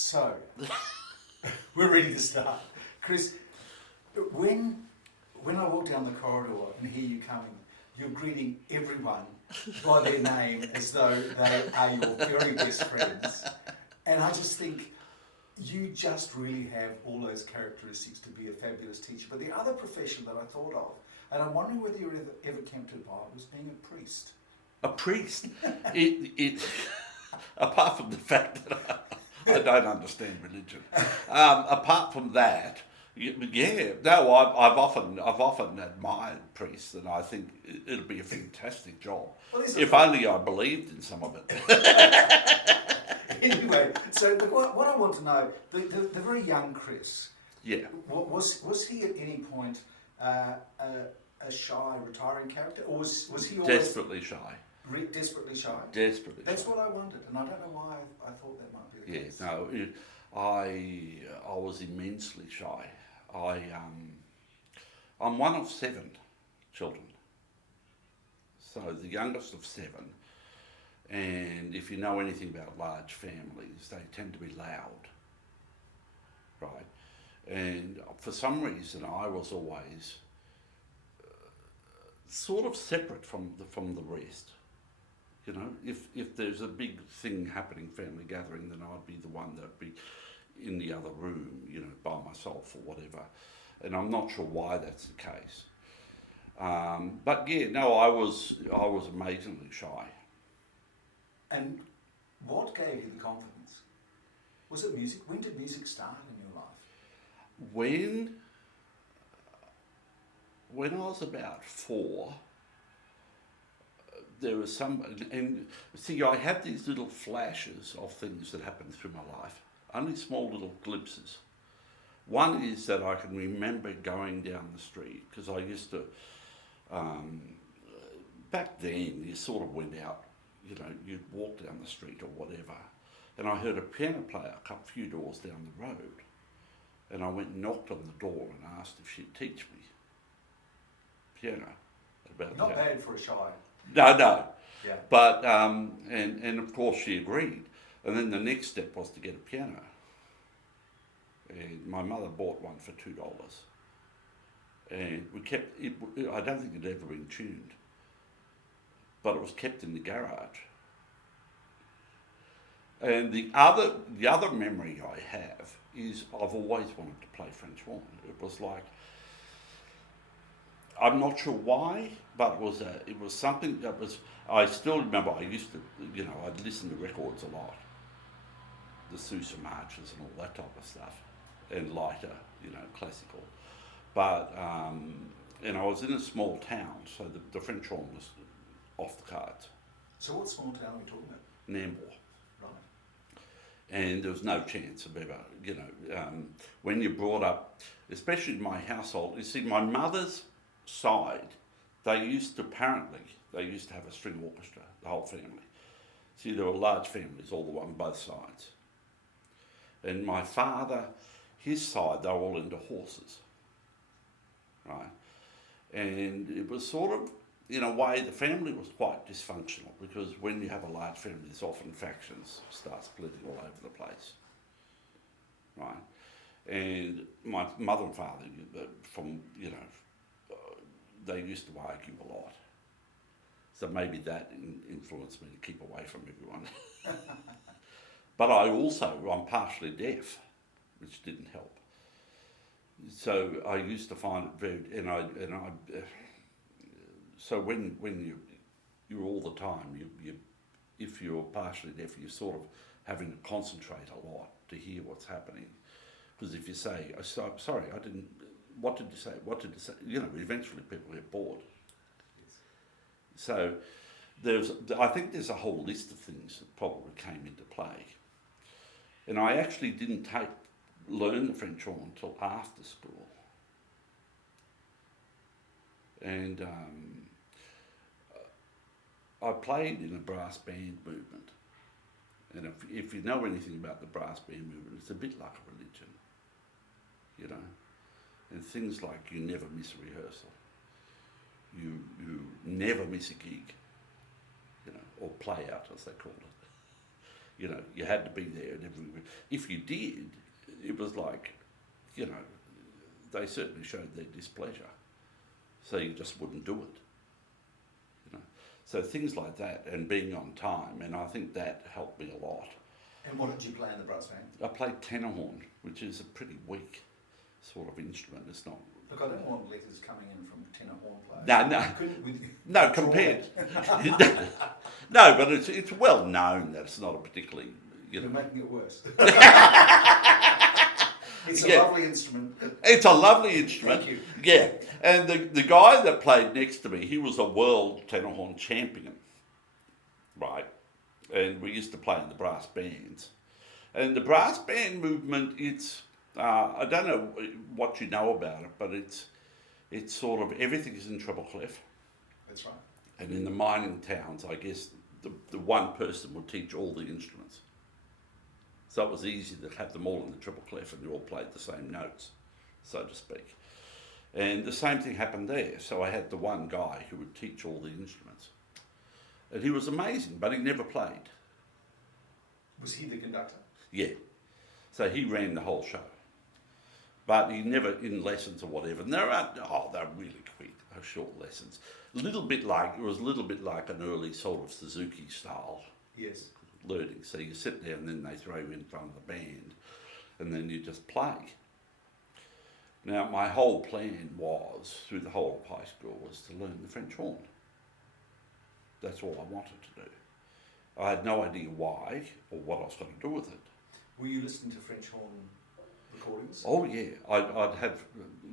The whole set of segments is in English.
So, we're ready to start. Chris, when I walk down the corridor and hear you coming, you're greeting everyone by their name as though they are your very best friends. And I just think you just really have all those characteristics to be a fabulous teacher. But the other profession that I thought of, and I'm wondering whether you ever tempted by it, was being a priest. A priest? Apart from the fact that I don't understand religion, apart from that, I've often admired priests, and I think it'll be a fantastic job. Well, if only I believed in some of it. Anyway, so what I want to know, the very young Chris, yeah, was he at any point a shy, retiring character, or was he always desperately shy? Desperately shy? Desperately That's shy. what I wondered, and I don't know why I thought that might be the case. Yeah, no, I was immensely shy. I'm one of 7 children, so the youngest of 7. And if you know anything about large families, they tend to be loud, right? And for some reason, I was always sort of separate from the rest. You know, if there's a big thing happening, family gathering, then I'd be the one that'd be in the other room, you know, by myself or whatever. And I'm not sure why that's the case. But yeah, no, I was amazingly shy. And what gave you the confidence? Was it music? When did music start in your life? When I was about 4, there was some, and see, I had these little flashes of things that happened through my life, only small little glimpses. One is that I can remember going down the street, because I used to, back then, you sort of went out, you know, you'd walk down the street or whatever, and I heard a piano player a few doors down the road, and I went and knocked on the door and asked if she'd teach me piano. Not bad for a shy. No. Yeah. But, and of course she agreed. And then the next step was to get a piano. And my mother bought one for $2. And we kept it, I don't think it had ever been tuned, but it was kept in the garage. And the other memory I have is I've always wanted to play French horn. It was like, I'm not sure why, but it was something that was, I still remember I used to, you know, I'd listen to records a lot. The Sousa marches and all that type of stuff, and lighter, you know, classical. But, and I was in a small town, so the French horn was off the cards. So what small town are we talking about? Nambour. Right. And there was no chance of ever, you know, when you're brought up, especially in my household, you see, my mother's side, they used to have a string orchestra, the whole family. See, there were large families on both sides. And my father, his side, they were all into horses, right? And it was sort of, in a way, the family was quite dysfunctional, because when you have a large family, there's often factions start splitting all over the place, right? And my mother and father, from, you know, they used to argue a lot. So maybe that influenced me to keep away from everyone. But I'm partially deaf, which didn't help. So I used to find it very, so when you're all the time, if you're partially deaf, you're sort of having to concentrate a lot to hear what's happening. Because if you say, sorry, I didn't, what did you say? What did you say? You know, eventually people get bored. Yes. So I think there's a whole list of things that probably came into play. And I actually didn't learn the French horn until after school. And I played in a brass band movement. And if you know anything about the brass band movement, it's a bit like a religion, you know. And things like you never miss a rehearsal, you never miss a gig, you know, or play out as they call it. You know, you had to be there, and if you did, it was like, you know, they certainly showed their displeasure. So you just wouldn't do it. You know, so things like that, and being on time, and I think that helped me a lot. And what did you play in the brass band? I played tenor horn, which is a pretty weak sort of instrument. It's not. Look, I don't want letters coming in from tenor horn players. No, compared. No, but it's well known that it's not a particularly, you know. You're making it worse. It's a Yeah. lovely instrument. It's a lovely instrument. Thank you. Yeah, and the guy that played next to me, he was a world tenor horn champion, right? And we used to play in the brass bands. And the brass band movement, it's I don't know what you know about it, but it's sort of everything is in treble clef. That's right. And in the mining towns, I guess the one person would teach all the instruments. So it was easy to have them all in the triple clef and you all played the same notes, so to speak. And the same thing happened there. So I had the one guy who would teach all the instruments. And he was amazing, but he never played. Was he the conductor? Yeah. So he ran the whole show. But he never, in lessons or whatever, and they're really quick, short lessons. It was a little bit like an early sort of Suzuki style Yes. learning. So you sit there and then they throw you in front of the band and then you just play. Now my whole plan was, through the whole of high school, was to learn the French horn. That's all I wanted to do. I had no idea why or what I was going to do with it. Were you listening to French horn recordings? Oh yeah, I'd have,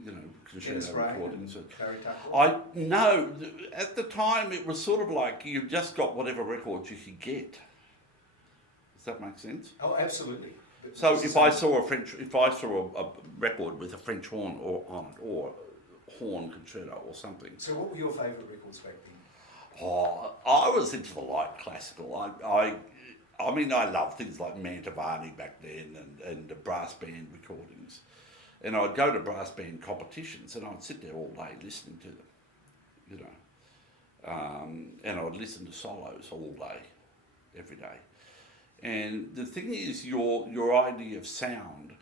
you know, Dennis concerto Ray recordings. and Barry Tucker? No, at the time it was sort of like you just got whatever records you could get. Does that make sense? Oh, absolutely. But So it's the if I same- saw a record with a French horn on it, or horn concerto or something. So what were your favourite records back then? Oh, I was into the light classical. I mean, I loved things like Mantovani back then and the brass band recordings. And I'd go to brass band competitions and I'd sit there all day listening to them, you know. And I'd listen to solos all day, every day. And the thing is, your idea of sound,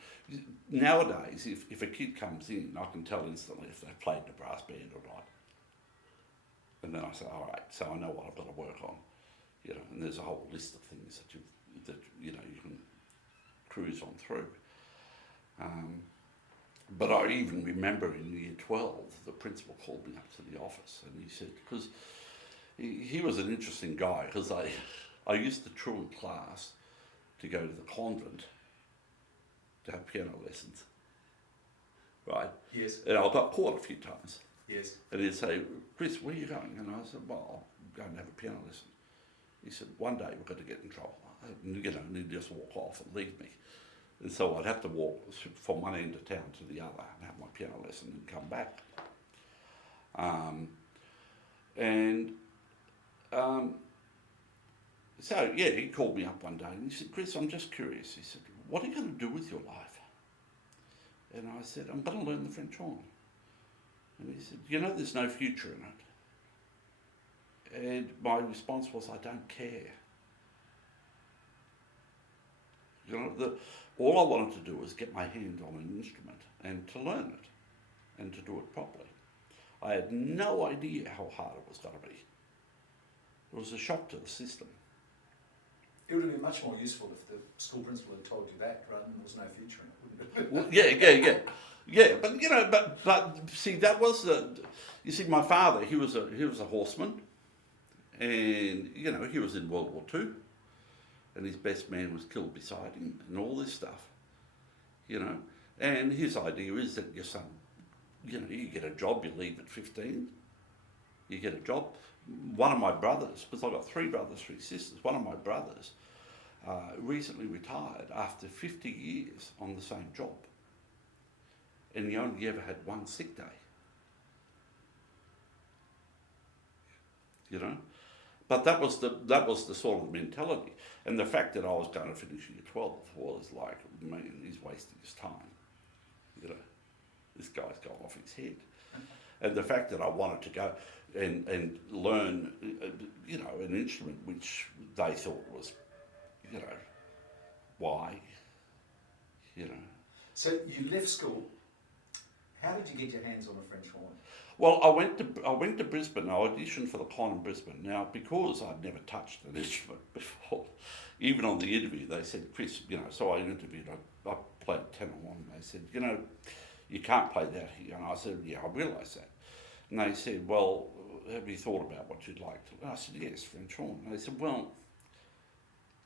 nowadays, if a kid comes in, I can tell instantly if they've played the brass band or not. And then I say, all right, so I know what I've got to work on, you know. And there's a whole list of things that you can cruise on through. But I even remember in year 12, the principal called me up to the office and he said, because he was an interesting guy, because I used to truant class to go to the convent to have piano lessons, right? Yes. And I got caught a few times. Yes. And he'd say, Chris, where are you going? And I said, well, I'm going to have a piano lesson. He said, one day we're going to get in trouble. And, you know, and he'd just walk off and leave me. And so I'd have to walk from one end of town to the other and have my piano lesson and come back. So, yeah, he called me up one day and he said, Chris, I'm just curious. He said, what are you going to do with your life? And I said, I'm going to learn the French horn. And he said, you know, there's no future in it. And my response was, I don't care. You know, all I wanted to do was get my hand on an instrument and to learn it and to do it properly. I had no idea how hard it was going to be. It was a shock to the system. It would have been much more useful if the school principal had told you that rather than there was no future in it, wouldn't it? Well, yeah. But you know, but see, that was you see, my father, he was a horseman, and you know, he was in World War II, and his best man was killed beside him, and all this stuff, you know. And his idea is that your son, you know, you get a job, you leave at 15, you get a job. One of my brothers, because I've got 3 brothers, 3 sisters, one of my brothers recently retired after 50 years on the same job. And he only ever had 1 sick day. You know? But that was the sort of mentality. And the fact that I was going to finish year 12 was like, man, he's wasting his time. You know? This guy's gone off his head. And the fact that I wanted to go and learn, you know, an instrument which they thought was, you know, why, you know. So you left school. How did you get your hands on a French horn? Well, I went to Brisbane. I auditioned for the Con in Brisbane. Now, because I'd never touched an instrument before, even on the interview, they said, Chris, you know. So I interviewed. I played tenor one. They said, you know, you can't play that here. And I said, yeah, I realise that. And they said, well, have you thought about what you'd like to? And I said, yes, French horn. And they said, well,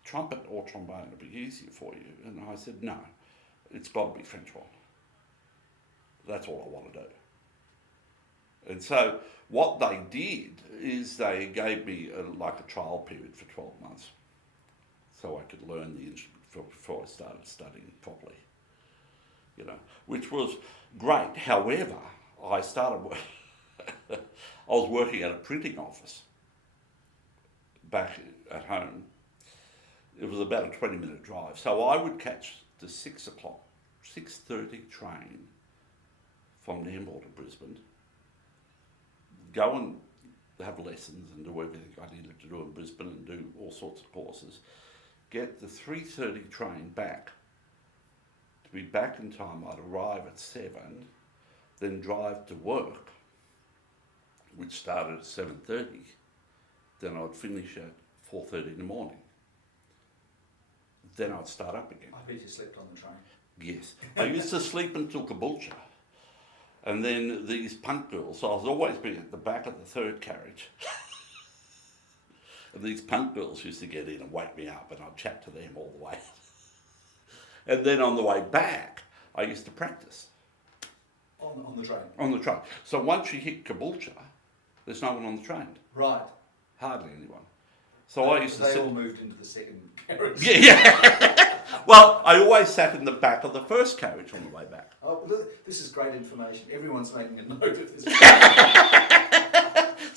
trumpet or trombone would be easier for you. And I said, no, it's got to be French horn. That's all I want to do. And so what they did is they gave me like a trial period for 12 months so I could learn the instrument before I started studying properly, you know, which was great. However, I was working at a printing office back at home. It was about a 20-minute drive. So I would catch the 6:30 train from Nambour to Brisbane, go and have lessons and do everything I needed to do in Brisbane and do all sorts of courses, get the 3:30 train back. To be back in time, I'd arrive at 7, then drive to work, which started at 7:30. Then I'd finish at 4:30 in the morning. Then I'd start up again. I bet you slept on the train. Yes. I used to sleep until Caboolture. And then these punk girls, so I was always being at the back of the third carriage. And these punk girls used to get in and wake me up and I'd chat to them all the way. And then on the way back, I used to practice. On the train? On the train. So once you hit Caboolture, there's no one on the train. Right. Hardly anyone. So I used to They sit... all moved into the second carriage. Yeah. Well, I always sat in the back of the first carriage on the way back. Oh, look, this is great information. Everyone's making a note of this.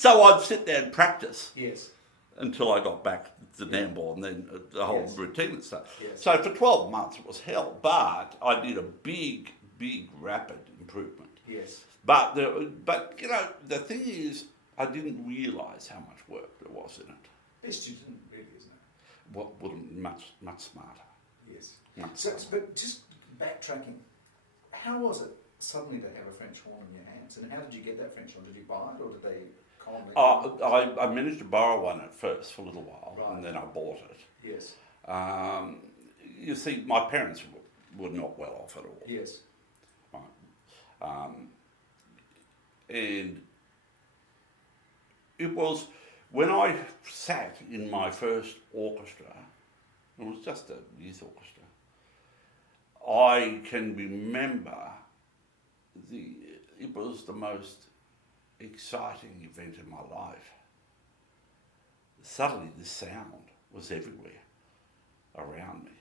So I'd sit there and practice Yes. until I got back to Nambour and then the whole Yes. routine and stuff. Yes. So for 12 months it was hell, but I did a big, rapid improvement. Yes. But you know, the thing is, I didn't realise how much work there was in it. Best you didn't really, isn't it? What would much smarter. Yes. Much So, smarter. but just backtracking, how was it suddenly to have a French horn in your hands? And how did you get that French horn? Did you buy it or did they kindly? I managed to borrow one at first for a little while, Right. and then I bought it. Yes. You see, my parents were not well off at all. Yes. Right. And it was when I sat in my first orchestra, it was just a youth orchestra, I can remember it was the most exciting event in my life. Suddenly this sound was everywhere around me,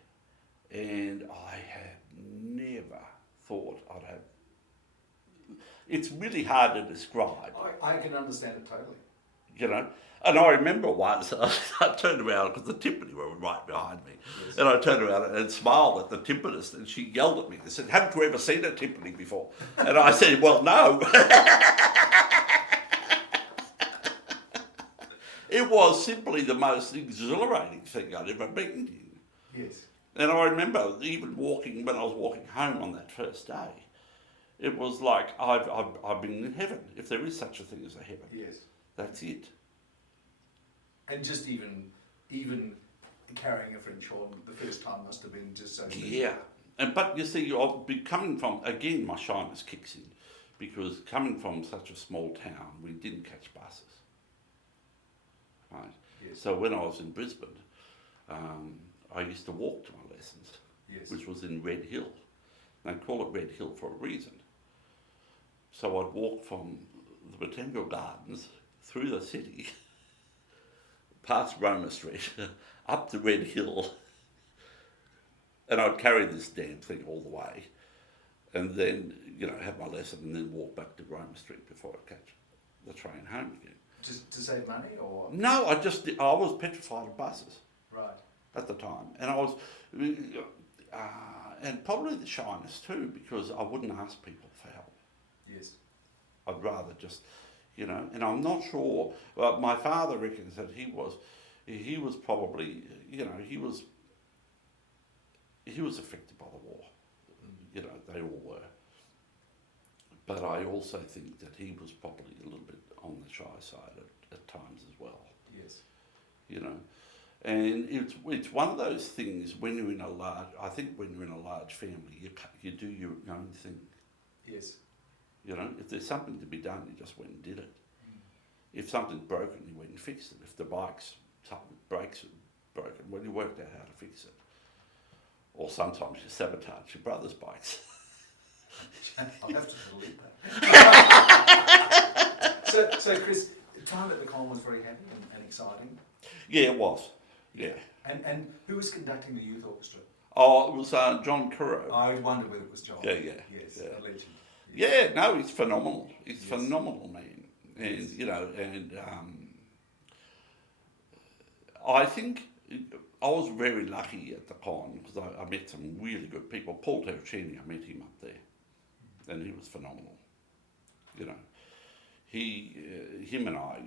and I had never thought I'd have. It's really hard to describe, I can understand it totally. you know. And I remember once I turned around because the timpani were right behind me, Yes. and I turned around and smiled at the timpanist, and she yelled at me and said, "Haven't you ever seen a timpani before?" And I said, "Well, no." It was simply the most exhilarating thing I'd ever been in. Yes. And I remember even when I was walking home on that first day, it was like I've been in heaven, if there is such a thing as a heaven. Yes. That's it. And just even carrying a French horn the first time must have been just so. Yeah. But you see, I've been coming from, again, my shyness kicks in, because coming from such a small town, we didn't catch buses. Right. Yes. So when I was in Brisbane, I used to walk to my lessons, Yes. which was in Red Hill. They call it Red Hill for a reason. So I'd walk from the Botanical Gardens through the city, past Roma Street, up to Red Hill, and I'd carry this damn thing all the way, and then, you know, have my lesson and then walk back to Roma Street before I catch the train home again. Just to save money or? No, I was petrified of buses Right. at the time, and I was, and probably the shyness too, because I wouldn't ask people for help. Yes. I'd rather just, you know, and I'm not sure. Well, my father reckons that he was probably, you know, he was he was affected by the war. You know, they all were. But I also think that he was probably a little bit on the shy side at times as well. Yes. You know, and it's one of those things when you're in a large. I think when you're in a large family, you do your own thing. Yes. You know, if there's something to be done, you just went and did it. If something's broken, you went and fixed it. If the brakes are broken, well, you worked out how to fix it. Or sometimes you sabotage your brother's bikes. I'll have to delete that. So Chris, the time at the Colin was very happy and exciting. Yeah, it was. Yeah. And who was conducting the youth orchestra? Oh, it was John Curro. I wondered whether it was John. Yeah. Yes, Yeah. a legend. Yeah, no, he's phenomenal. He's Yes. phenomenal, man. And, Yes. you know, I think I was very lucky at the con because I met some really good people. Paul Terracini, I met him up there, and he was phenomenal. You know, him and I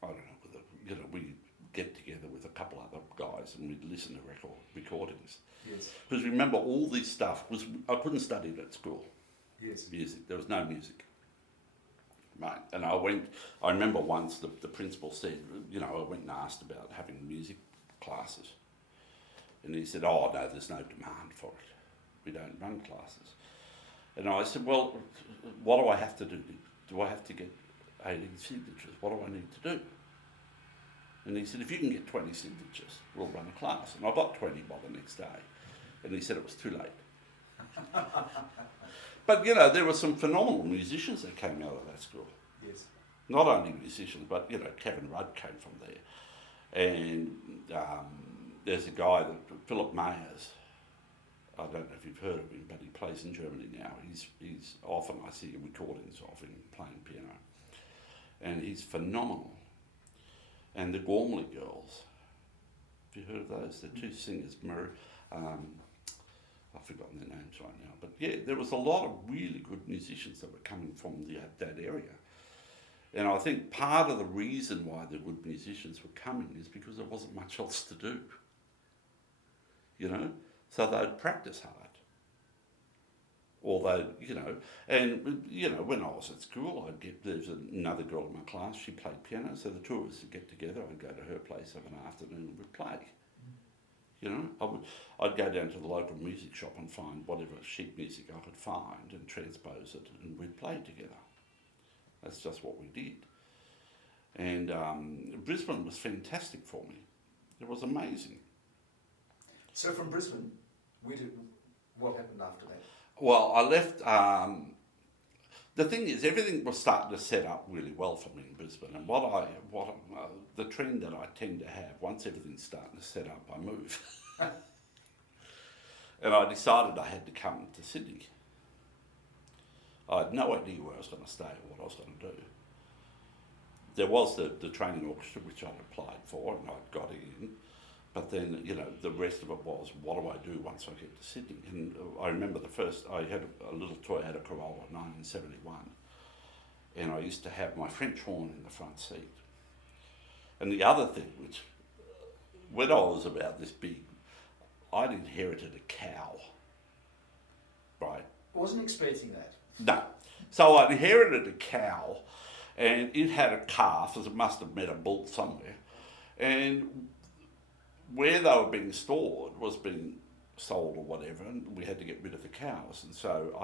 don't know whether, you know, we get together with a couple other guys and we'd listen to recordings. Yes. Because remember, all this stuff was, I couldn't study it at school. Yes. Music, there was no music. Right, and I remember once the principal said, you know, I went and asked about having music classes. And he said, oh no, there's no demand for it. We don't run classes. And I said, well, what do I have to do? Do I have to get 18 signatures? What do I need to do? And he said, if you can get 20 signatures, we'll run a class. And I got 20 by the next day. And he said it was too late. But, you know, there were some phenomenal musicians that came out of that school. Yes. Not only musicians, but, you know, Kevin Rudd came from there. And there's a guy, Philip Mayers. I don't know if you've heard of him, but he plays in Germany now. He's often, I see recordings of him playing piano. And he's phenomenal. And the Gormley Girls. Have you heard of those? They're two singers, I've forgotten their names right now, but yeah, there was a lot of really good musicians that were coming from that area. And I think part of the reason why the good musicians were coming is because there wasn't much else to do. You know? So they'd practice hard. Or they'd, you know, and, you know, when I was at school, there's another girl in my class, she played piano, so the two of us would get together, I'd go to her place of an afternoon and we'd play. You know, I'd go down to the local music shop and find whatever sheet music I could find and transpose it, and we'd play together. That's just what we did. And Brisbane was fantastic for me. It was amazing. So from Brisbane, what happened after that? Well, I left. The thing is, everything was starting to set up really well for me in Brisbane, and the trend that I tend to have, once everything's starting to set up, I move. And I decided I had to come to Sydney. I had no idea where I was going to stay or what I was going to do. There was the training orchestra, which I'd applied for, and I got in. But then, you know, the rest of it was, what do I do once I get to Sydney? And I remember I had a little Toyota Corolla, 1971. And I used to have my French horn in the front seat. And the other thing, which, when I was about this big, I'd inherited a cow, right? Wasn't expecting that. No. So I inherited a cow, and it had a calf, as it must have met a bull somewhere. And where they were being stored was being sold or whatever, and we had to get rid of the cows. And so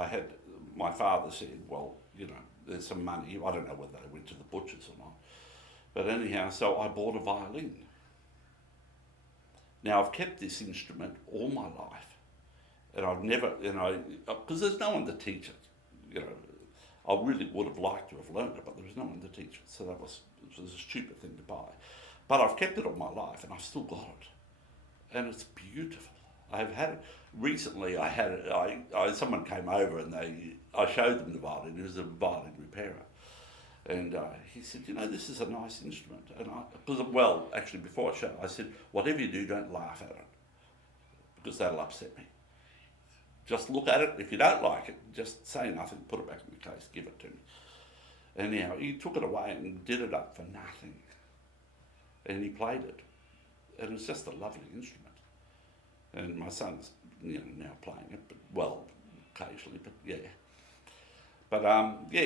my father said, well, you know, there's some money. I don't know whether they went to the butchers or not. But anyhow, so I bought a violin. Now, I've kept this instrument all my life. And I've never, because there's no one to teach it. You know, I really would have liked to have learned it, but there was no one to teach it. So it was a stupid thing to buy. But I've kept it all my life, and I've still got it. And it's beautiful. I've had it. Recently, someone came over and I showed them the violin. It was a violin repairer. And he said, you know, this is a nice instrument. And actually, before I showed it, I said, whatever you do, don't laugh at it, because that'll upset me. Just look at it. If you don't like it, just say nothing, put it back in the case, give it to me. Anyhow, he took it away and did it up for nothing. And he played it. And it's just a lovely instrument. And my son's now playing it, but well, occasionally, but yeah. But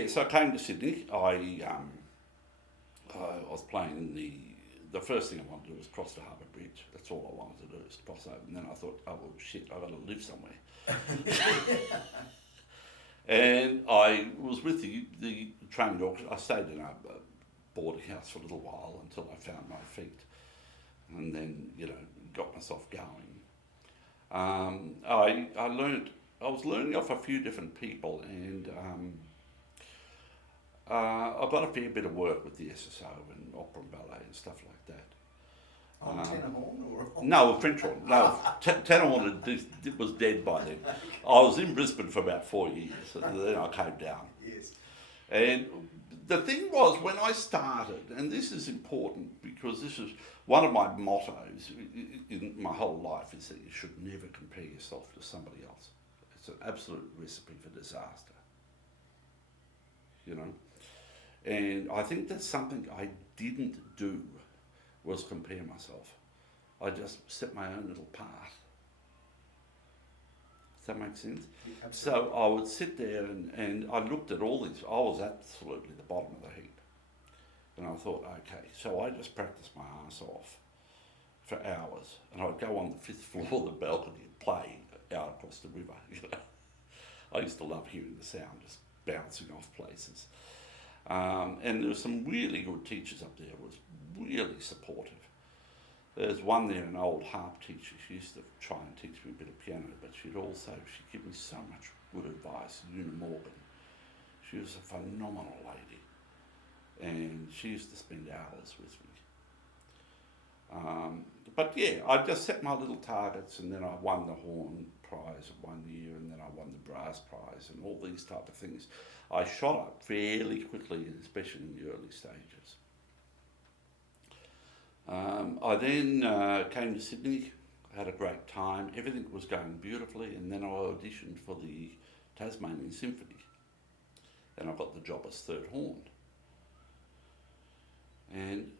so I came to Sydney. I was playing the first thing I wanted to do was cross the Harbour Bridge. That's all I wanted to do, is cross over. And then I thought, oh well, shit, I've got to live somewhere. And I was with the training orchestra. I stayed in a boarding house for a little while until I found my feet, and then got myself going. I was learning off a few different people, and I got a fair bit of work with the SSO and opera and ballet and stuff like that. Tenor horn or? No, French horn. No, tenor horn was dead by then. I was in Brisbane for about 4 years, and then I came down. Yes. And the thing was, when I started, and this is important because this is one of my mottos in my whole life, is that you should never compare yourself to somebody else. It's an absolute recipe for disaster. And I think that's something I didn't do, was compare myself. I just set my own little path. Does that make sense? Yeah, so I would sit there and I looked at all these. I was absolutely the bottom of the heap. And I thought, okay, so I just practiced my ass off for hours. And I'd go on the 5th floor of the balcony and play out across the river. I used to love hearing the sound just bouncing off places. And there were some really good teachers up there, was really supportive. There's one there, an old harp teacher. She used to try and teach me a bit of piano, but she'd give me so much good advice. Una Morgan. She was a phenomenal lady, and she used to spend hours with me. But yeah, I just set my little targets, and then I won the horn prize 1 year, and then I won the brass prize, and all these type of things. I shot up fairly quickly, especially in the early stages. I then came to Sydney, had a great time, everything was going beautifully, and then I auditioned for the Tasmanian Symphony, and I got the job as third horn. And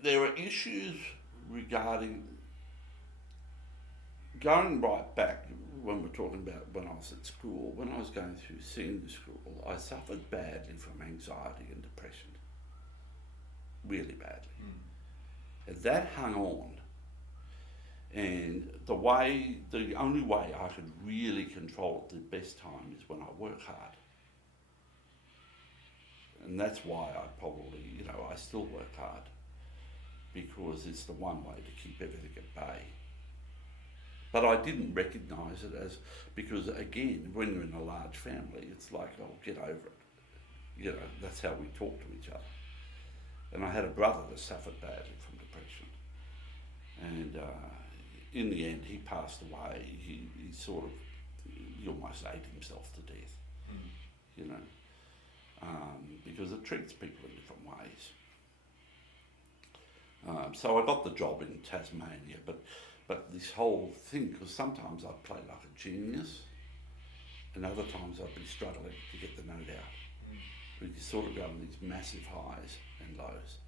there were issues regarding going right back when we're talking about when I was at school. When I was going through senior school, I suffered badly from anxiety and depression, really badly. And that hung on. And the only way I could really control it the best time is when I work hard. And that's why I probably, I still work hard, because it's the one way to keep everything at bay. But I didn't recognise it because again, when you're in a large family, it's like, oh, get over it. That's how we talk to each other. And I had a brother that suffered badly from depression. And in the end, he passed away. He almost ate himself to death, because it treats people in different ways. So I got the job in Tasmania, but this whole thing, because sometimes I'd play like a genius, and other times I'd be struggling to get the note out. You sort of go on these massive highs and lows,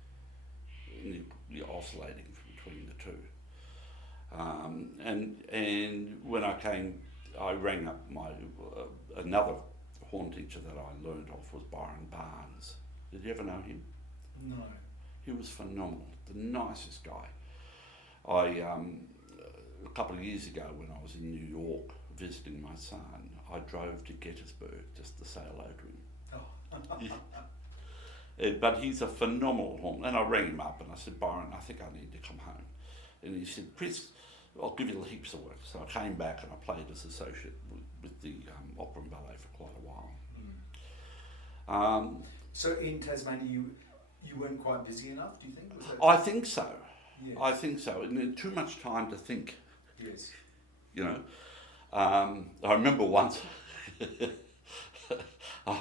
and you're oscillating between the two. And when I came, I rang up another horn teacher that I learned off was Byron Barnes. Did you ever know him? No. He was phenomenal, the nicest guy. A couple of years ago when I was in New York visiting my son, I drove to Gettysburg just to say hello to him. But he's a phenomenal horn. And I rang him up and I said, Byron, I think I need to come home. And he said, Chris, I'll give you heaps of work. So I came back and I played as associate with the opera and ballet for quite a while. So in Tasmania, you weren't quite busy enough, do you think? I think so. Yeah. I think so. And then too much time to think. Yes. I remember once I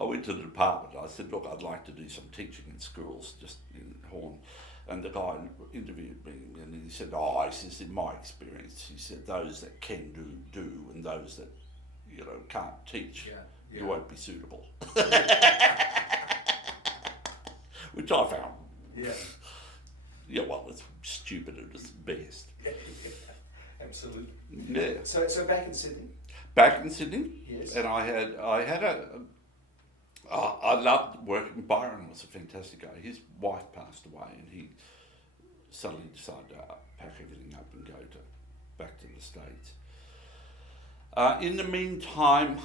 went to the department. I said, look, I'd like to do some teaching in schools, just in horn. And the guy interviewed me, and he said, he says, in my experience, he said, those that can do, and those that, can't teach, you won't be suitable. Which I found, Yeah, well, it's stupid at its best. Absolutely. Yeah. So back in Sydney. Back in Sydney, Yes. and I loved working. Byron was a fantastic guy. His wife passed away, and he suddenly decided to pack everything up and go back to the States. In the meantime,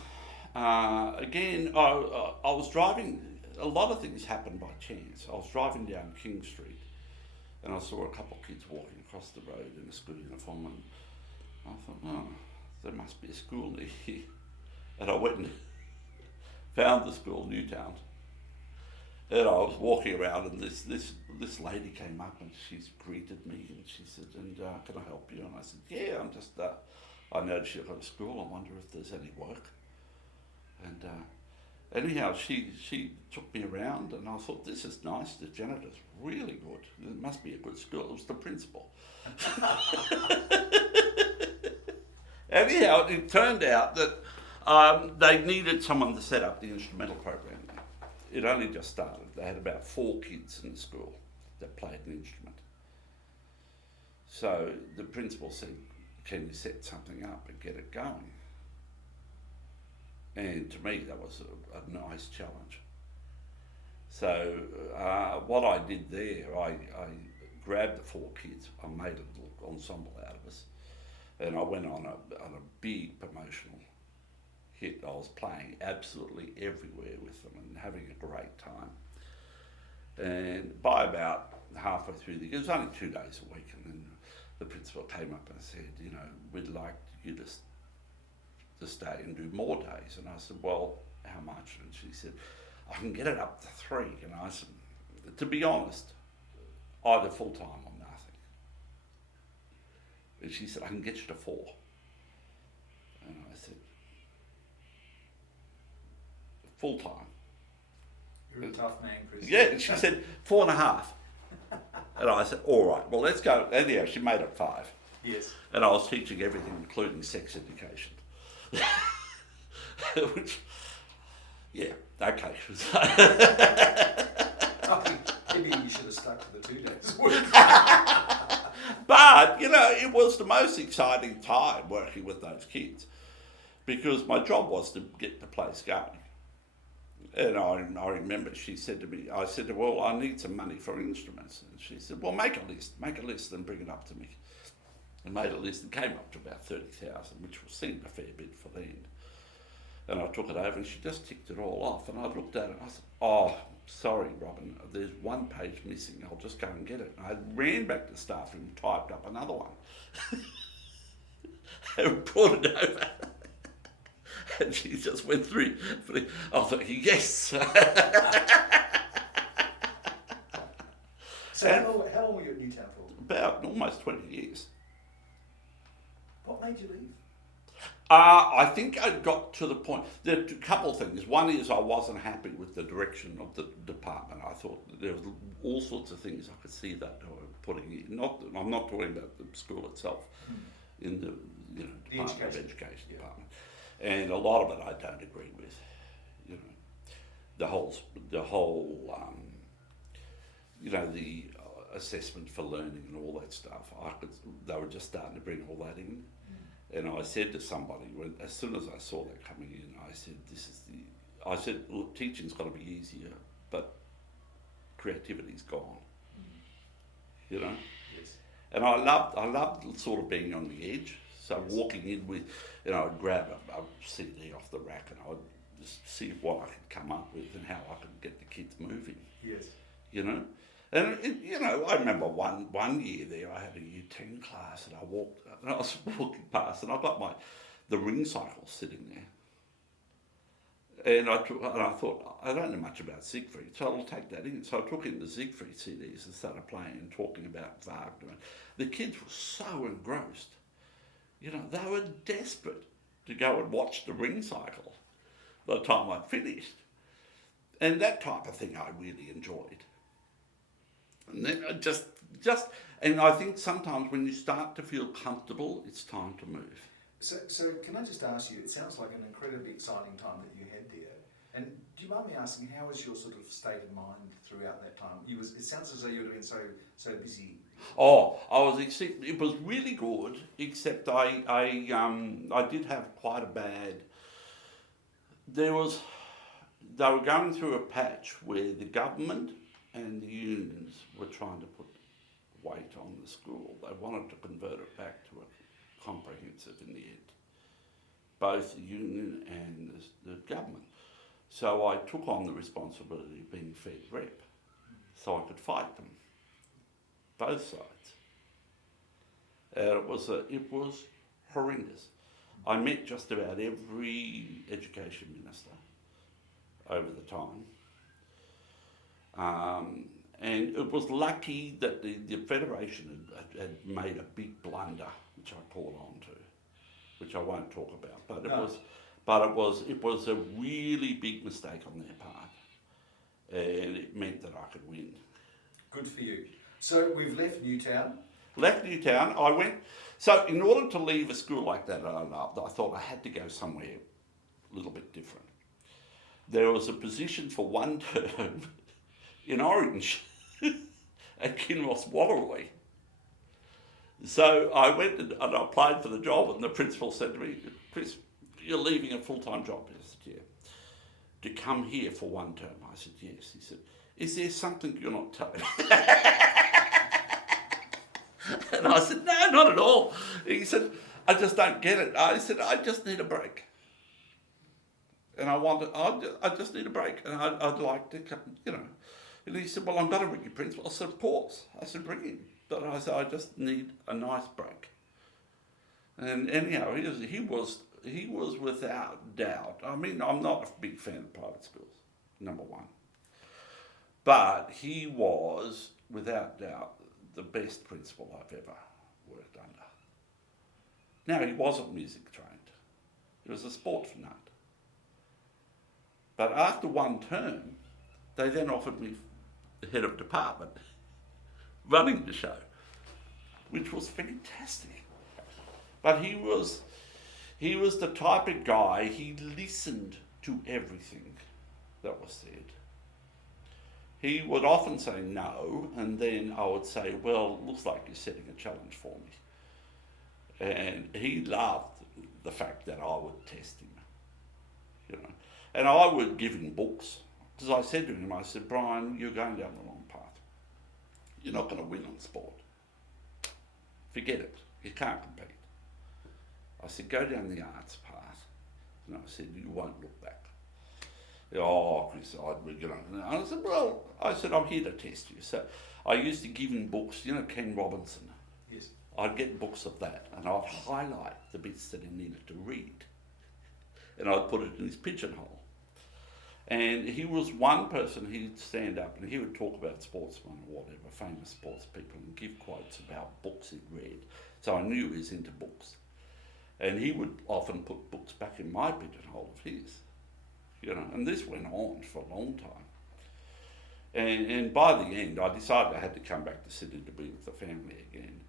again, I was driving. A lot of things happened by chance. I was driving down King Street, and I saw a couple of kids walking across the road in a school uniform, and I thought, oh, there must be a school near here. And I went and found the school, Newtown. And I was walking around, and this lady came up, and she's greeted me, and she said, "And can I help you?" And I said, "Yeah, I'm just. I noticed you've got a school. I wonder if there's any work." And anyhow, she took me around, and I thought, this is nice. The janitor's really good. It must be a good school. It was the principal. Anyhow, it turned out that they needed someone to set up the instrumental program there. It only just started. They had about 4 kids in the school that played an instrument. So the principal said, "Can you set something up and get it going?" And to me, that was a nice challenge. So what I did there, I grabbed the 4 kids, I made a little ensemble out of us, and I went on a big promotional hit. I was playing absolutely everywhere with them and having a great time. And by about halfway through it was only 2 days a week, and then the principal came up and said, "We'd like you to stay and do more days." And I said, "Well, how much?" And she said, "I can get it up to 3." And I said, to be honest, either full-time or nothing. And she said, "I can get you to 4." And I said, "Full-time?" You're a tough man, Chris. Yeah, and she said, 4.5. And I said, "All right, well, let's go." Anyhow, she made it 5. Yes. And I was teaching everything, including sex education. Which, yeah, okay. Maybe you should have stuck to the 2 days a week. But, it was the most exciting time working with those kids, because my job was to get the place going. And I remember she said to me, I said to her, "Well, I need some money for instruments." And she said, "Well, make a list and bring it up to me." And made a list and came up to about 30,000, which seemed a fair bit for then. And I took it over, and she just ticked it all off. And I looked at it, and I said, "Oh, sorry, Robin, there's 1 page missing. I'll just go and get it." And I ran back to the staff room, typed up another one, and brought it over. And she just went through. I thought, yes. So how long were you at Newtown for? About almost 20 years. What made you leave? I think I got to the point. There are a couple of things. One is I wasn't happy with the direction of the department. I thought that there was all sorts of things I could see that they were putting in. I'm not talking about the school itself, in the Department of Education department. And a lot of it I don't agree with. The whole the assessment for learning and all that stuff. They were just starting to bring all that in. And I said to somebody, as soon as I saw that coming in, I said, "Look, teaching's got to be easier, but creativity's gone." Yes. And I loved sort of being on the edge. So walking in with, I'd grab a CD off the rack, and I'd just see what I could come up with and how I could get the kids moving. Yes. And I remember one year there, I had a Year 10 class, and I was walking past, and I got the ring cycle sitting there. And I thought, I don't know much about Siegfried, so I'll take that in. So I took in the Siegfried CDs and started playing and talking about Wagner. The kids were so engrossed. They were desperate to go and watch the ring cycle by the time I'd finished. And that type of thing I really enjoyed. And then and I think sometimes when you start to feel comfortable, it's time to move. So can I just ask you, it sounds like an incredibly exciting time that you had there. And do you mind me asking, how was your sort of state of mind throughout that time? It sounds as though you were doing so busy. Oh, it was really good, except I did have quite a bad. They were going through a patch where the government and the unions were trying to put weight on the school. They wanted to convert it back to a comprehensive in the end, both the union and the government. So I took on the responsibility of being Fed rep, so I could fight them, both sides. And it was horrendous. I met just about every education minister over the time. And it was lucky that the Federation had made a big blunder, which I caught on to, which I won't talk about. But it was a really big mistake on their part, and it meant that I could win. Good for you. So we've left Newtown. Left Newtown, I went. So in order to leave a school like that I loved, I thought I had to go somewhere a little bit different. There was a position for one term in Orange at Kinross Wallaroi. So I went and I applied for the job, and the principal said to me, "Chris, you're leaving a full-time job." I said, "Yeah." "To come here for one term?" I said, "Yes." He said, "Is there something you're not telling me?" And I said, "No, not at all." He said, "I just don't get it." I said, "I just need a break. And I just need a break, and I'd like to come, you know." And he said, "Well, I'm going to bring your principal." I said, "Of course." I said, "Bring him." But I said, "I just need a nice break." And anyhow, he was without doubt. I mean, I'm not a big fan of private schools, number one. But he was, without doubt, the best principal I've ever worked under. Now, he wasn't music trained. He was a sports nut. But after one term, they then offered me the head of department, running the show, which was fantastic. But he was the type of guy, he listened to everything that was said. He would often say no, and then I would say, "Well, looks like you're setting a challenge for me." And he loved the fact that I would test him, you know. And I would give him books, because I said to him, I said, "Brian, you're going down the wrong path. You're not going to win on sport. Forget it. You can't compete." I said, "Go down the arts path." And I said, "You won't look back." "Oh, Chris, you know." And I said, "Well," I said, "I'm here to test you." So I used to give him books, you know, Ken Robinson. Yes. I'd get books of that, and I'd highlight the bits that he needed to read. And I'd put it in his pigeonhole. And he was one person, he'd stand up and he would talk about sportsmen or whatever, famous sports people, and give quotes about books he'd read. So I knew he was into books. And he would often put books back in my pigeonhole of his, you know, and this went on for a long time. And by the end, I decided I had to come back to Sydney to be with the family again.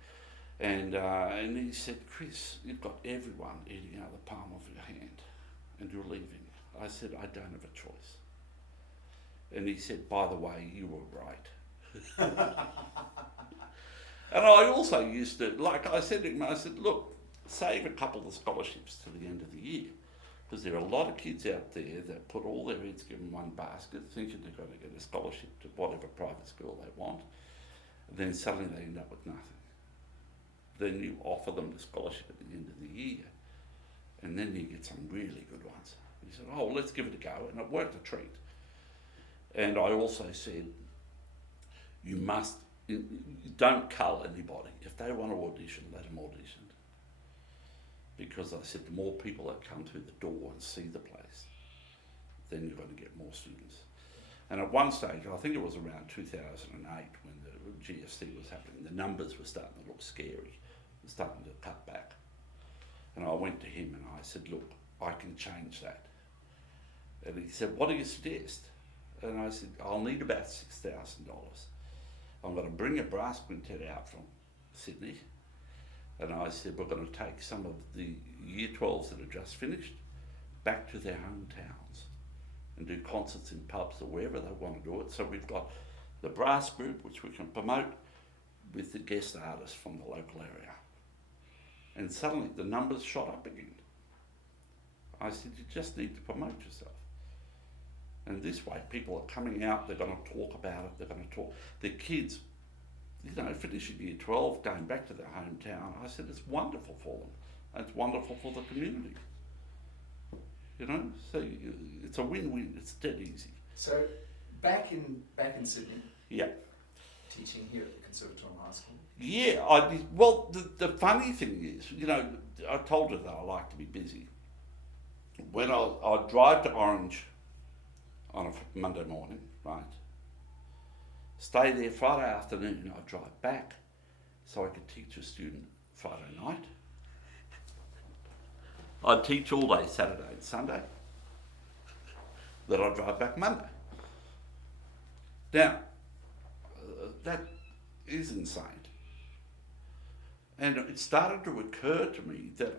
And he said, "Chris, you've got everyone eating out of the palm of your hand, and you're leaving." I said, "I don't have a choice." And he said, "By the way, you were right." And I also used to, like I said to him, I said, "Look, save a couple of the scholarships to the end of the year, because there are a lot of kids out there that put all their eggs in one basket, thinking they're going to get a scholarship to whatever private school they want, and then suddenly they end up with nothing. Then you offer them the scholarship at the end of the year, and then you get some really good ones." He said, "Oh, let's give it a go," and it worked a treat. And I also said, you don't cull anybody. If they want to audition, let them audition. Because I said, the more people that come through the door and see the place, then you're going to get more students. And at one stage, I think it was around 2008 when the GFC was happening, the numbers were starting to look scary, starting to cut back. And I went to him and I said, "Look, I can change that." And he said, "What do you suggest?" And I said, "I'll need about $6,000. I'm going to bring a brass quintet out from Sydney." And I said, "We're going to take some of the year 12s that have just finished back to their hometowns and do concerts in pubs or wherever they want to do it. So we've got the brass group, which we can promote with the guest artists from the local area. And suddenly the numbers shot up again. I said, you just need to promote yourself. And this way, people are coming out, they're going to talk about it, they're going to talk. Their kids, finishing year 12, going back to their hometown, I said, it's wonderful for them. And it's wonderful for the community. So it's a win-win, it's dead easy. So, back in Sydney, Yeah. teaching here at the Conservatorium High School. Yeah, I did. Well, the funny thing is, I told her that I like to be busy. When I'd drive to Orange on a Monday morning, right? Stay there Friday afternoon, I'd drive back so I could teach a student Friday night. I'd teach all day Saturday and Sunday. Then I'd drive back Monday. Now, that is insane. And it started to occur to me that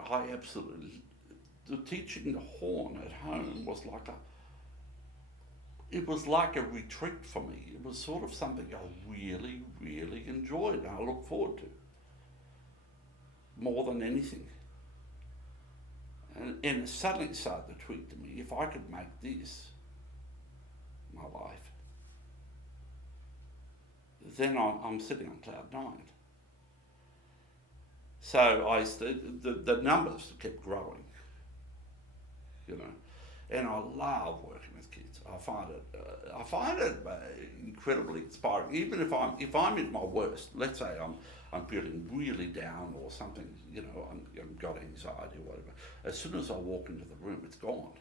the teaching the horn at home was like a retreat for me. It was sort of something I really, really enjoyed and I look forward to. More than anything. And it suddenly started to tweet to me, if I could make this my life, then I'm sitting on cloud 9. So the numbers kept growing, and I love working with kids. I find it incredibly inspiring. Even if I'm at my worst, let's say I'm feeling really down or something, I've got anxiety or whatever. As soon as I walk into the room, it's gone.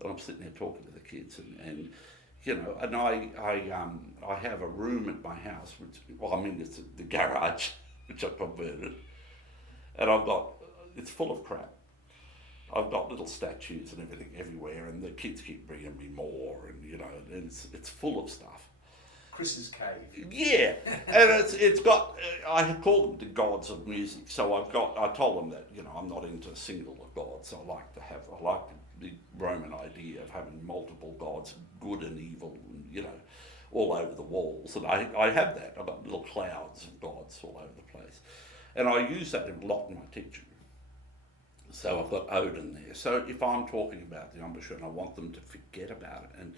And I'm sitting there talking to the kids, and I have a room at my house, it's the garage, which I've converted, and it's full of crap. I've got little statues and everything everywhere, and the kids keep bringing me more, and it's full of stuff. Chris's cave. Yeah, and it's got. I had called them the gods of music, so I told them that I'm not into a single of gods. I like the Roman idea of having multiple gods, good and evil, and all over the walls, and I have that. I've got little clouds of gods all over the place, and I use that a lot in my teaching. So I've got Odin there. So if I'm talking about the embouchure and I want them to forget about it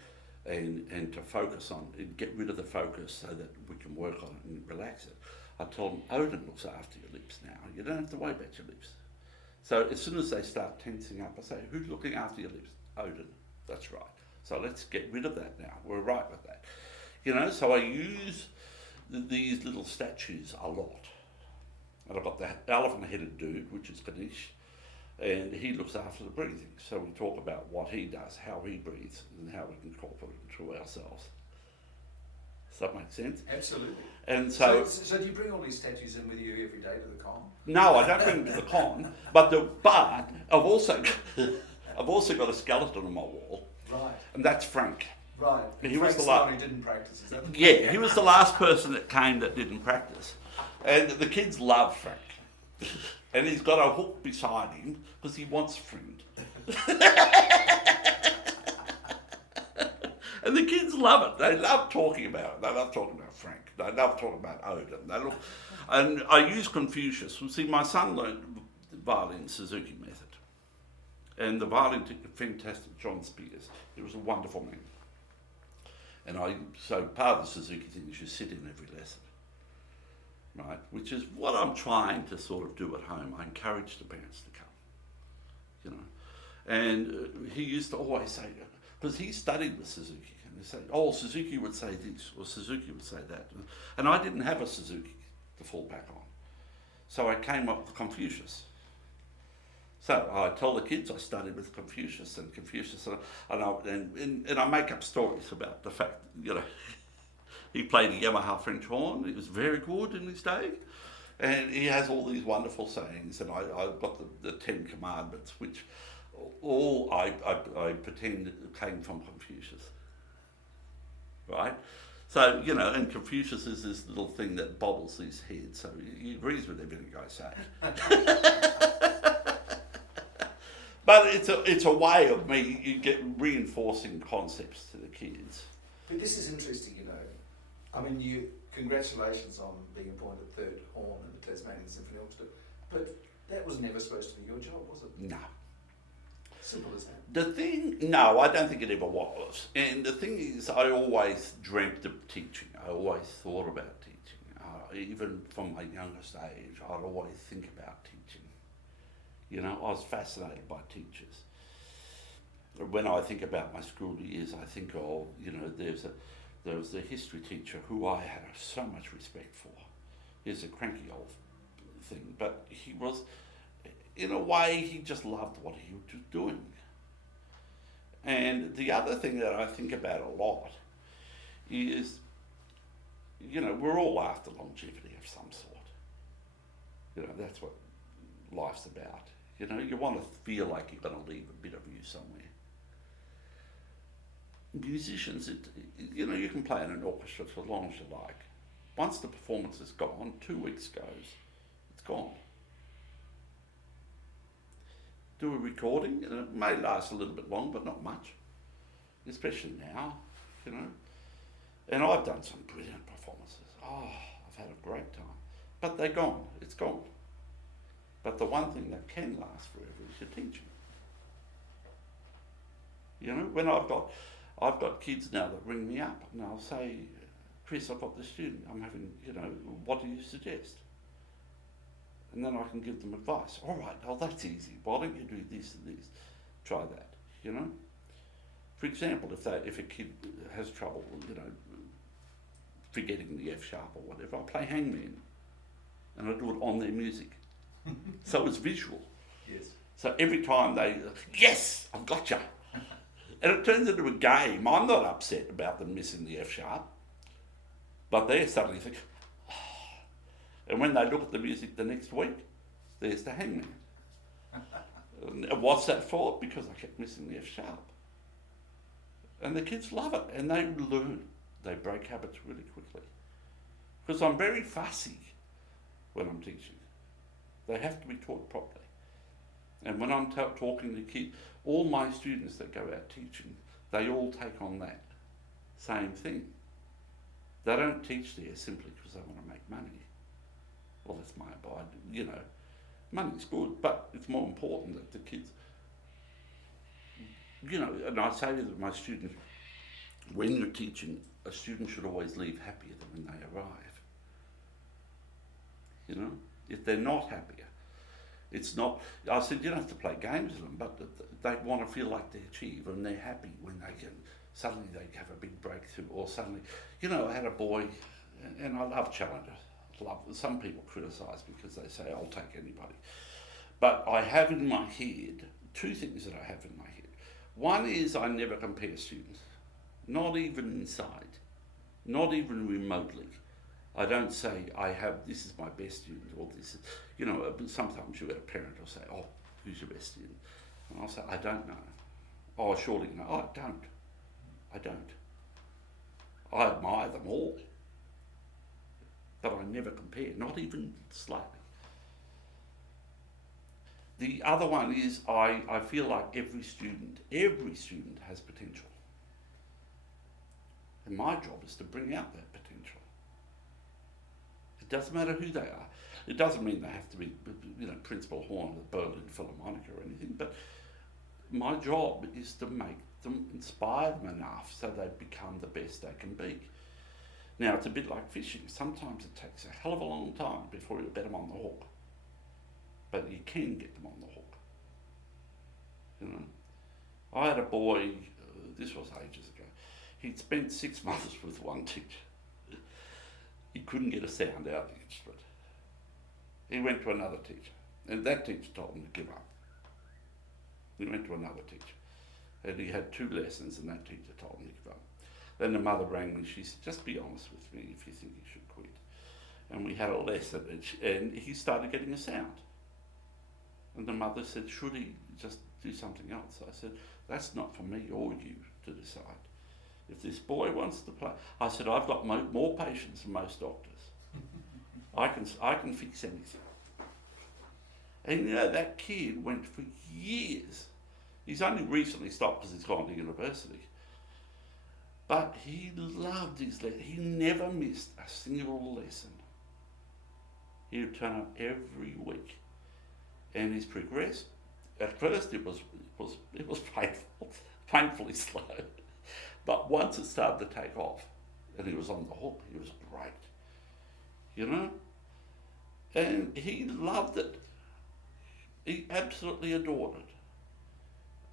and to focus on it, get rid of the focus so that we can work on it and relax it, I tell them Odin looks after your lips now. You don't have to worry about your lips. So as soon as they start tensing up, I say, who's looking after your lips? Odin. That's right. So let's get rid of that now. We're right with that. So I use these little statues a lot. And I've got the elephant-headed dude, which is Ganesh, and he looks after the breathing. So we talk about what he does, how he breathes, and how we can incorporate it into ourselves. Does that make sense? Absolutely. And so do you bring all these statues in with you every day to the con? No, I don't bring them to the con, but I've also got a skeleton on my wall. Right. And that's Frank. Right. He was the one who didn't practice, is that the Yeah, he was the last person that came that didn't practice. And the kids love Frank. And he's got a hook beside him because he wants a friend. And the kids love it. They love talking about it. They love talking about Frank. They love talking about Odin. And I use Confucius. See, my son learned violin Suzuki method. And the violin took the fantastic John Spears. He was a wonderful man. And so part of the Suzuki thing is you sit in every lesson. Right, which is what I'm trying to sort of do at home. I encourage the parents to come, And he used to always say, because he studied with Suzuki, and they say, oh, Suzuki would say this, or Suzuki would say that. And I didn't have a Suzuki to fall back on. So I came up with Confucius. So I tell the kids I studied with Confucius, and I make up stories about the fact, he played a Yamaha French horn. It was very good in his day. And he has all these wonderful sayings. And I've got the 10 Commandments, which all I pretend came from Confucius. Right? So, and Confucius is this little thing that bobbles his head. So he agrees with everything I say. But it's a way of me you get reinforcing concepts to the kids. But this is interesting, you know. I mean, congratulations on being appointed third horn in the Tasmanian Symphony Orchestra. But that was never supposed to be your job, was it? No. Simple as that. No, I don't think it ever was. And the thing is, I always dreamt of teaching. I always thought about teaching. Even from my youngest age, I'd always think about teaching. You know, I was fascinated by teachers. When I think about my school years, I think of, you know, there was a history teacher who I had so much respect for. He's a cranky old thing, but he was, in a way, he just loved what he was doing. And the other thing that I think about a lot is, you know, we're all after longevity of some sort. You know, that's what life's about. You know, you want to feel like you're going to leave a bit of you somewhere. Musicians, you know, you can play in an orchestra for as long as you like. Once the performance is gone, 2 weeks goes, it's gone. Do a recording, and it may last a little bit long, but not much, especially now, you know. And I've done some brilliant performances. Oh, I've had a great time. But they're gone, it's gone. But the one thing that can last forever is your teaching. You know, when I've got kids now that ring me up and they'll say, Chris, I've got this student, I'm having, you know, what do you suggest? And then I can give them advice. All right, oh, that's easy. Why don't you do this and this? Try that, you know? For example, if a kid has trouble, you know, forgetting the F sharp or whatever, I'll play Hangman. And I do it on their music. So it's visual. Yes. So every time they, yes, I've got you. And it turns into a game. I'm not upset about them missing the F sharp. But they suddenly think, oh. And when they look at the music the next week, there's the Hangman. And what's that for? Because I kept missing the F sharp. And the kids love it, and they learn. They break habits really quickly. Because I'm very fussy when I'm teaching. They have to be taught properly. And when I'm talking to kids, all my students that go out teaching, they all take on that same thing. They don't teach there simply because they want to make money. Well, that's my abide. You know, money's good, but it's more important that the kids, you know, and I say to my students, when you're teaching, a student should always leave happier than when they arrive. You know, if they're not happier, it's not, I said, you don't have to play games with them, but they want to feel like they achieve and they're happy when they can, suddenly they have a big breakthrough, or suddenly, you know, I had a boy, and I love challenges. Some people criticise because they say, I'll take anybody. But I have in my head, two things that I have in my head. One is I never compare students, not even inside, not even remotely. I don't say this is my best student, or this is, you know, sometimes you get a parent who'll say, oh, who's your best student? And I'll say, I don't know. Oh, surely you know. Oh, I don't. I admire them all. But I never compare, not even slightly. The other one is I feel like every student has potential. And my job is to bring out that potential. It doesn't matter who they are. It doesn't mean they have to be, you know, Principal Horn of the Berlin Philharmonic or anything, but my job is to make them, inspire them enough so they become the best they can be. Now, it's a bit like fishing. Sometimes it takes a hell of a long time before you get them on the hook. But you can get them on the hook. You know, I had a boy, this was ages ago, he'd spent 6 months with one teacher. He couldn't get a sound out of the instrument. He went to another teacher, and that teacher told him to give up. He went to another teacher, and he had 2 lessons, and that teacher told him to give up. Then the mother rang me, she said, just be honest with me if you think you should quit. And we had a lesson, and he started getting a sound. And the mother said, should he just do something else? I said, that's not for me or you to decide. If this boy wants to play, I said, I've got more patience than most doctors. I can fix anything. And you know, that kid went for years He's only recently stopped because he's gone to university. But he loved his lesson. He never missed a single lesson. He would turn up every week, and he's progressed. At first, it was painful, painfully slow, but once it started to take off, and he was on the hook, he was great, you know. And he loved it. He absolutely adored it,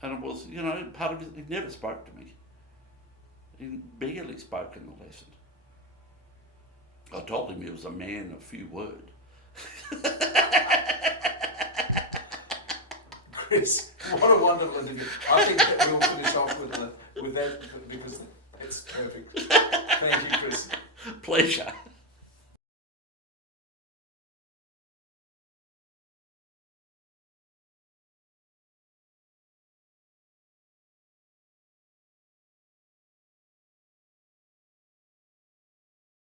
and it was, you know, part of it. He never spoke to me. He barely spoke in the lesson. I told him he was a man of few words. Chris, what a wonderful interview. I think that we'll finish off with that because it's perfect. Thank you, Chris. Pleasure.